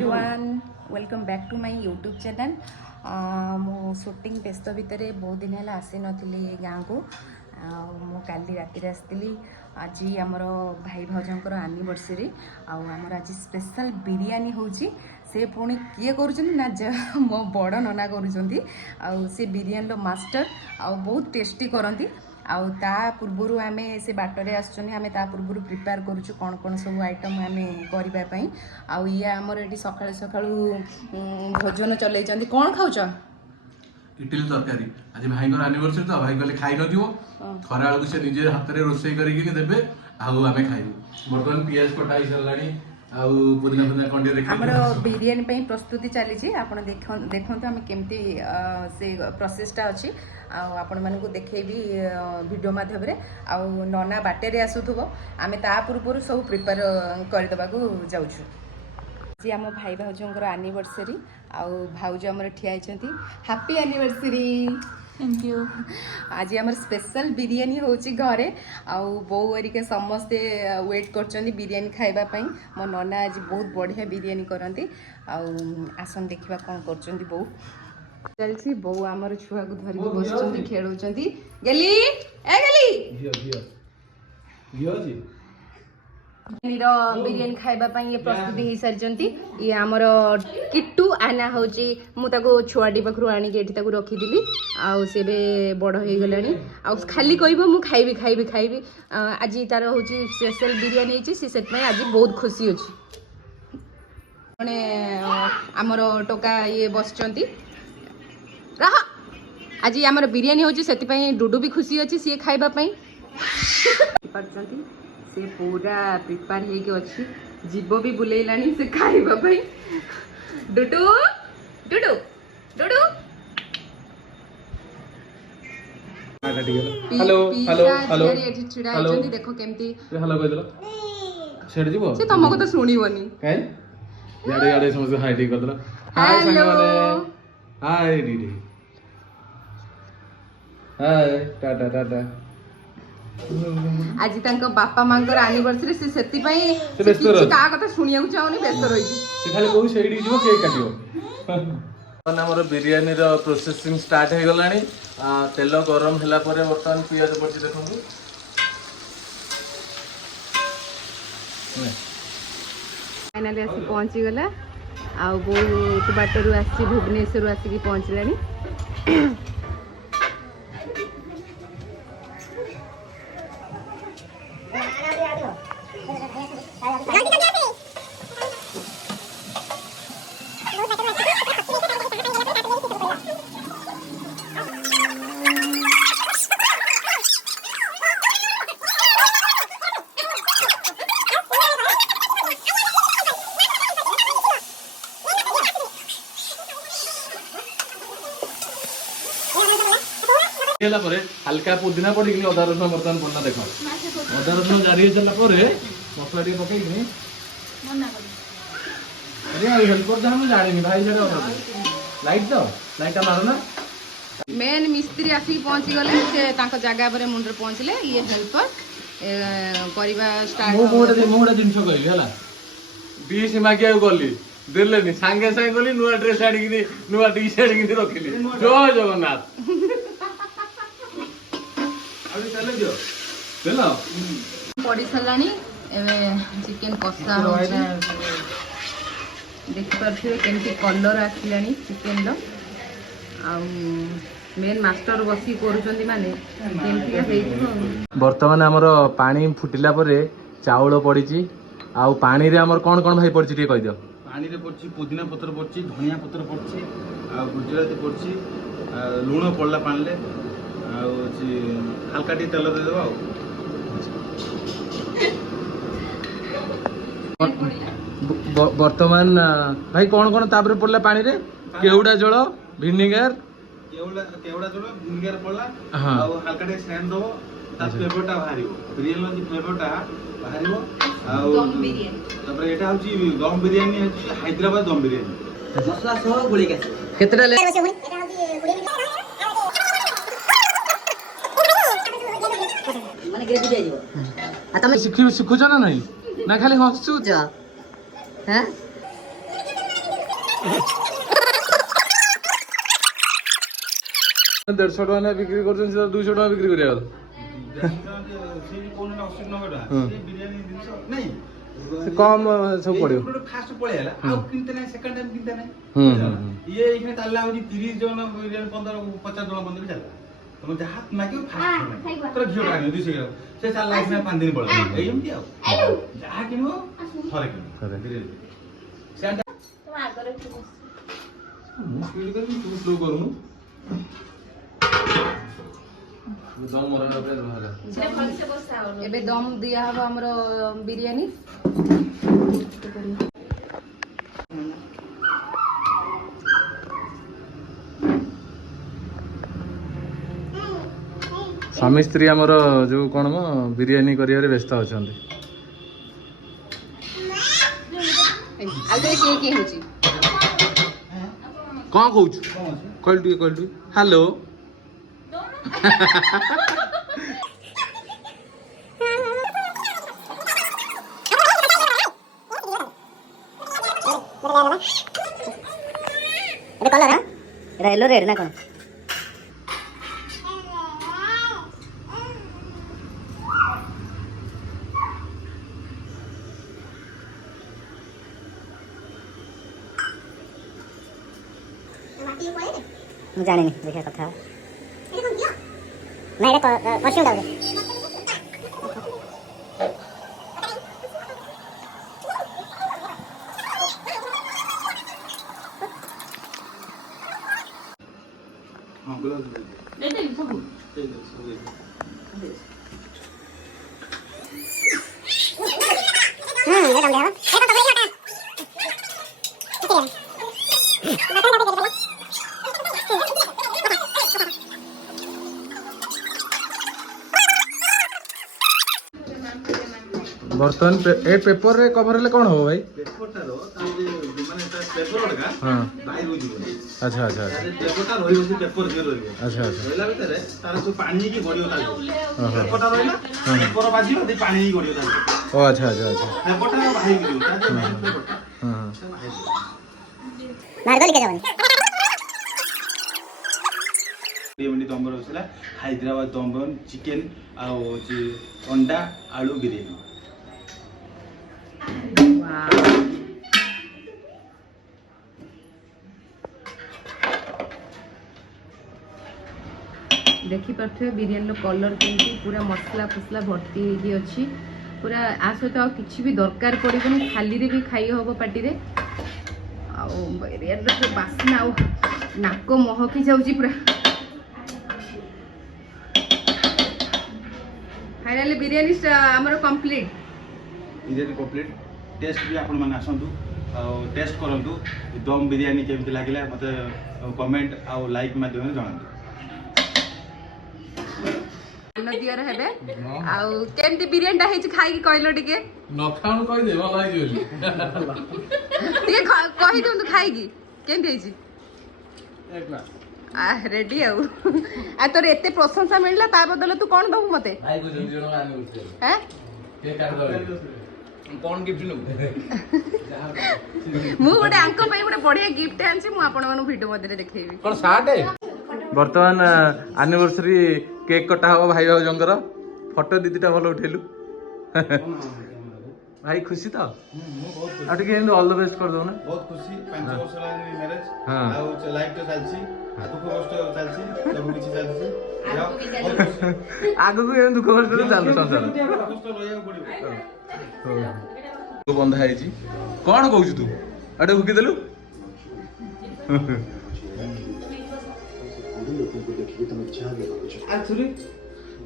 Everyone welcome back to my YouTube channel. मु shooting व्यस्त भितर बहुत दिन है आसी नी गाँव को काली राति आसती। आज आमर भाई भाउजर एनिवर्सरी आमर आज स्पेशल बिरयानी होची से पुणी किए कर मो बड़ नना कर बिरयानी मास्टर बहुत टेस्टी करती ता पूर्वर आम से बाटरे आसमें ता पूर्व प्रिपेयर करुचु कौन कौन सब आइटम आम करने ये आमर ये सका सका भोजन चल कौन खाऊच इडली तरकारी आज भाई एनिवर्सरी तो भाई कहले खाई न खरा बेलू से निजे हाथ में रोसे करके आम खाइबू। बर्तमान पियाज कटा ही सारे पुदीना पुदीना कंटे देखा हमर बिरयानी पे प्रस्तुति चली आपण देखो आम केमती से प्रोसेसटा अच्छी आपण मानक देखी वीडियो माध्यम आउ नना बाटे आसुथबो आम ता पूर्व सब प्रिपेयर करदेवा जाऊँ। जी आम भाई भाउजर एनिवर्सरी भाउज आमर ठिया हैप्पी एनिवर्सरी थैंक यू। आज आमर स्पेशल बिरयानी होची घरे बो एरिके समस्ते वेट कर बिरयानी खाइबापी। मो नना आज बहुत बढ़िया बिरयानी करती आसन देखा कौन कर बो चलती बो आमर छुआ को धरिक बस खेल गेली बिरयानी खाइबापी ये प्रस्तुति हो सारी। ये आमर किट्टू आना हूँ मुझे छुआटी पाखु आणिकी रखीदी से बड़ हो गला खाली कह मु खाइबी खाइबी खाइबी आज तार हूँ स्पेशल बिरयानी से आज बहुत खुशी अच्छी मैंने आमर टोका ये बस आज आमर बिरयानी हूँ से डुडू भी खुशी अच्छी सी खाइबापी से पूरा प्रिपेयर हो अच्छी जीव भी बुलेलानी से खाइबापी। Dudu Dudu Dudu hello hello hello छिड़ा होचंदी देखो केमती हेलो कह देलो छेड़ जीवो से तुम को तो सुनिबनी काई याडे याडे समझ हाय ठीक कर देलो हाय संग माने हाय दीदी हाय टाटा टाटा आज तंक बापा मांकर एनिवर्सरी से का कथा सुनिया चाहूनी व्यस्त रही खाली कहू सेठी जीवो केक काटियो हमर बिरयानी रो प्रोसेसिंग स्टार्ट हो गलानी तेल गरम होला परे बर्तमान पियाज पड़छि देखंतु फाइनली आसी पहुंची गला आ बहुत बाटरू आसी भुवनेश्वर आसी पहुंचलानी। हेला परे हल्का पुदीना पड़ी कि अदा रसुन बर्तमान पड़ना देखो अदा रसुन जारी हो चला परे मसला टी पकई कि मन्ना कर अरे हेल्प कर जा हम जानी भाई जरा लाइट दो लाइट मारो ना मेन मिस्त्री आसी पहुंची गले से तांको जगह पर मुंडर पहुंचले ये हेल्पर करबा स्टार्ट मोडा जिंस कहली हला बीस मागिया गली देलेनी सांगे सांगे गली नुआ ड्रेस आडी कि नुआ टी शर्ट कि रखिली जय जगन्नाथ पड़ी सारानी चिकेन कषा हो देखिपे केमती कलर आसलानी चिकेन मेन मास्टर बसी करुँच माने बर्तमान आमर पानी फुटिला परे चाउल पड़ी आउ पानी रे आमर कौन कौन भाई पड़ी कह दियो पानी रे पड़छि पुदीना पत्र पड़छि धनिया पत्र पड़छि आ गुजराती पड़छि लूण पड़ला पानी ले आ हल्का टी तेल दे देबा बर्तमान भाई कौन कौन तापर पड़ला पानी रे केउडा जल विनेगर केवड़ा जल विनेगर पड़ला आ हल्का टी सैंड दो ता फ्लेवरटा बाहरिबो बिरयानी फ्लेवरटा बाहरिबो आ दम बिरयानी तापर एटा होची दम बिरयानी होची हैदराबाद दम बिरयानी मसला सह गुली के केतरा ले एटा होची माने ग्रेवी दे दियो आ तमे सिखु ना नहीं ना खाली हसु हैं देढ़ सौ टका बिक्री कर 200 टका बिक्री करिया से कम सब पड़ियो फास्ट पळेला आ किनते नाही सेकंड टाइम किनते नाही ये इखने ताल्ला होजी 30 जन 15 50 जन बंद भी चला तुम जहात मागियो फास्ट तर घियो टाइम 200 ग्राम से चाल लाख में 5 दिन पड़े एई एमती आ जहा किनो थरे किनो से तुम आगरे स्पीड कर तू स्लो करू दम मरा पे रहला एबे दम दिया हबो हमरो बिरयानी स्वामी स्त्री आमर जो कौन मो बिरयानी करियारे व्यस्त अछंती आगे के होची कौन कहूछ कहलटू हेलो এটা কলার হ্যাঁ এটা এলো রেড না কোন ମୁଁ ଜାଣିନି ଦେଖିଆ କଥା ନା ଏଇଟା ପରଫ୍ୟୁମ୍ ଟା ବୋଧେ हां बोलो दे दे सब ये दम दे बर्तन ए पेपर रे कवर ले कौन हो भाई पेपरटा रो ताजे माने ता पेपर लगा हां बाहर हो जीव अच्छा अच्छा अच्छा ताजे पेपरटा रहिबो से पेपर जे रहिबो अच्छा अच्छा ରହିଲା ଭିତରେ ତାର ସବୁ ପାଣି କି ଗଡିବ ତା ପେପରଟା ରହିଲା ପେପର ବାଜିବ ଦି ପାଣି କି ଗଡିବ ତା ओ अच्छा अच्छा अच्छा ପେପରଟା ବାହାରି ଯିବ ତା ଯେ ମେନ୍ ପେପରଟା हां ମାର୍ଗ লিখে যাবନି बिरयानी दम रसला हैदराबाद दम चिकेन ଆଉ ଯେ ଅଣ୍ଡା ଆଳୁ ବିରିୟାନୀ देखी पारे बिरयानी कलर केमती पूरा मसला फसला भर्ती होगी अच्छी पूरा आ सहित किसी भी दरकार पड़े खाली रे भी खाई हम पार्टी रे बिरयानी जो बास्ना नाक महकी जाऊँगी पूरा फाइनली बिरयानी आमर कंप्लीट बिरयानी कंप्लीट टेस्ट भी आपण माने आसंतु टेस्ट करंतु दम बिरयानी केमती लागिला मते कमेंट आ लाइक माध्यम जणांतु दियर हेबे आउ केमती बिरयानी हेछि खाई कि कहलो टिके न खाउन कहि दे भल आइ जोली टिके कहि दउन खाई कि केमती हेछि एक बार आ रेडी आउ आ तोर एते प्रशंसा मिलला ता बदल तू कोन दहु मते भाई को जल्दी जण आने बोलते हैं के काट दो कौन गिफ्ट नु मु गोटे आंको पई गोटे बढ़िया गिफ्ट आनछि मु आपण मानु वीडियो मध्ये देखैबी कौन शार्ट है वर्तमान एनिवर्सरी केक कटा हो भाई भाउजंकर फोटो दीदीटा भल उठेलु भाई खुशी तो आ टिके एंड ऑल द बेस्ट कर दो ना बहुत खुशी 5 वर्ष लाइन मैरिज हां आ लाइफ तो चलछि दुख कष्ट चलछि सब किछि चलछि आगु को एम दुख कष्ट चालू संसार कष्ट रहया पड़िबो तो बंधा है जी कौन कहू तू अटे हुकी देलु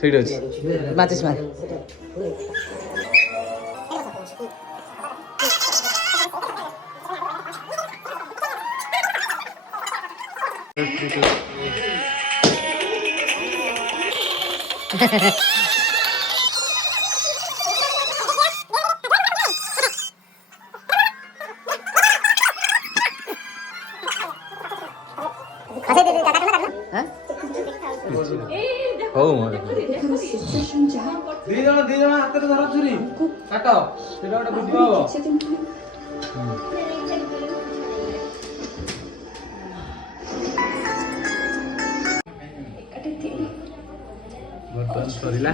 ସେଇଠି ଅଛି ମାଚିସ୍ ମାର ହଉ ମୋର ଦି ଜଣ ହାତରେ ଧର ଛୁରୀ କାଟ ସେଟା ଗୋଟେ ବୁଝିବ ହବ ବର୍ତ୍ତମାନ ସରିଲା।